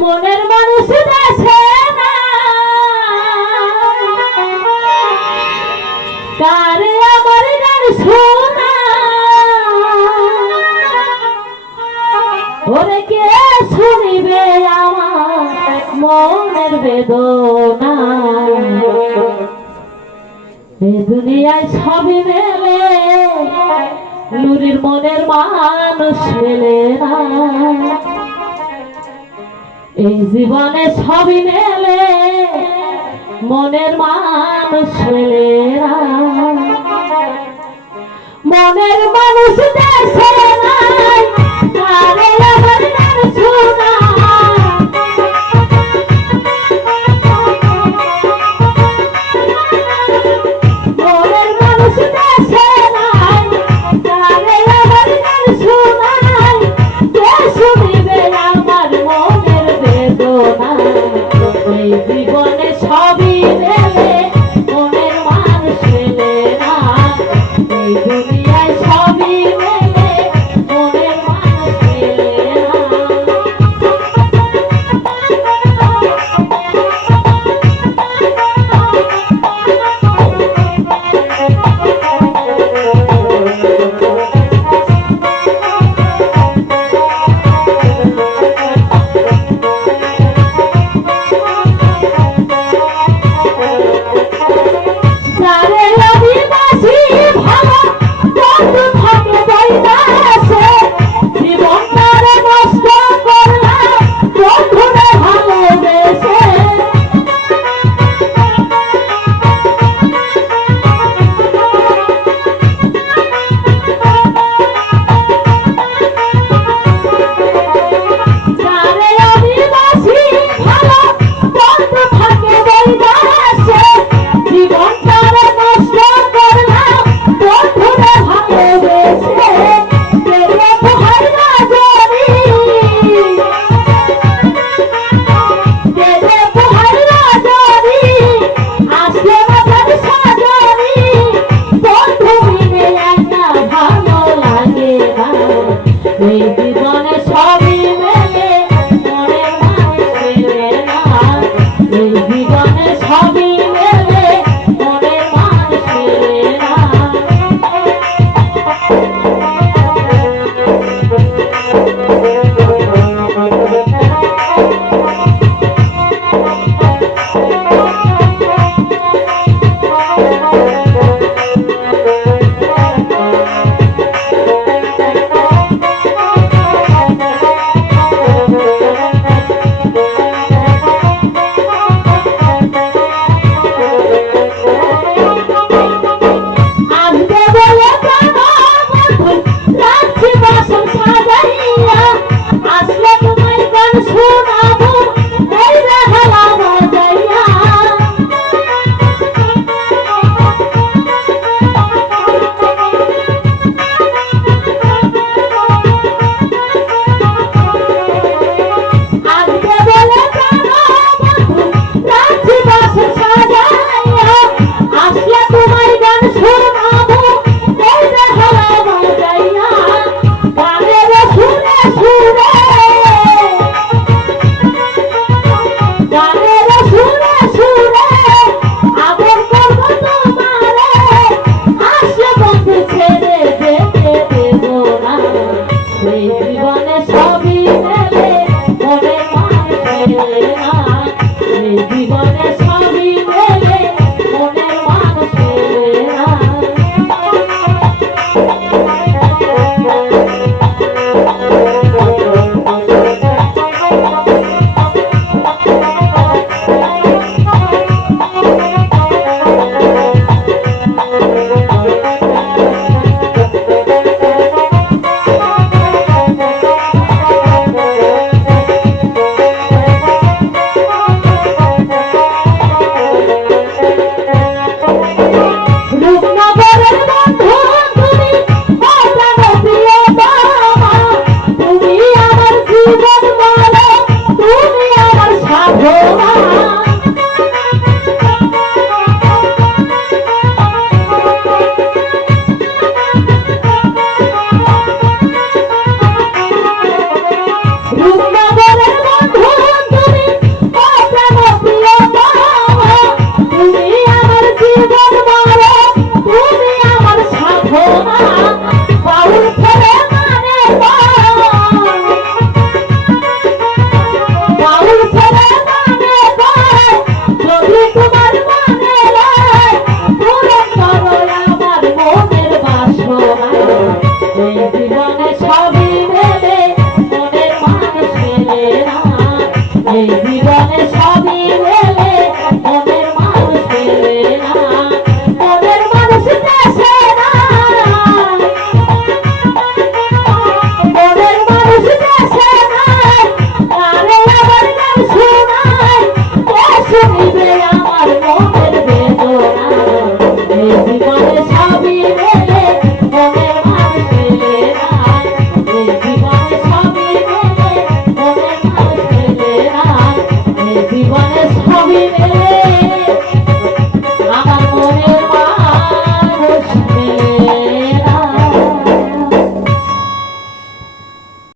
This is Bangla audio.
মনের মানুষ দেশে না কারে আমার গান শোনা ওরে কে শুনিবে আমার মনের বেদনা এ দুনিয়ায় সবই মেলে নুরির মনের মানুষ মেলে না এই জীবনে সবই মেলে মনের মানুষ মেলে না মনের মানুষ দেশে নাই কারে আমার গান শোনা মনের মানুষ দেশে নাই কারে আমার গান শোনা কে শুনিবে আমার মনের বেদনা এই জীবনে সবই মেলে মনের মানুষ মেলে না এই দুনিয়ায় সবই মেলে মনের মানুষ মেলে না এই জীবনে সবই মেলে মনের মানুষ মেলে না এই জীবনে সবই মেলে মনের মানুষ মেলে না জীবনে সবই মেলে মনের মানুষ মেলে না এই জীবনে সবই মেলে মনের মানুষ মেলে না মনের মানুষ দেশে না মনের মানুষ দেশে নাই কারে আবার গান শোনায় কে শুনিবে আমার মনের বেদনা এই জীবনে সবই মেলে মনের মানুষ মেলে না এই জীবনে সবই মেলে মনের মানুষ মেলে না এই জীবনে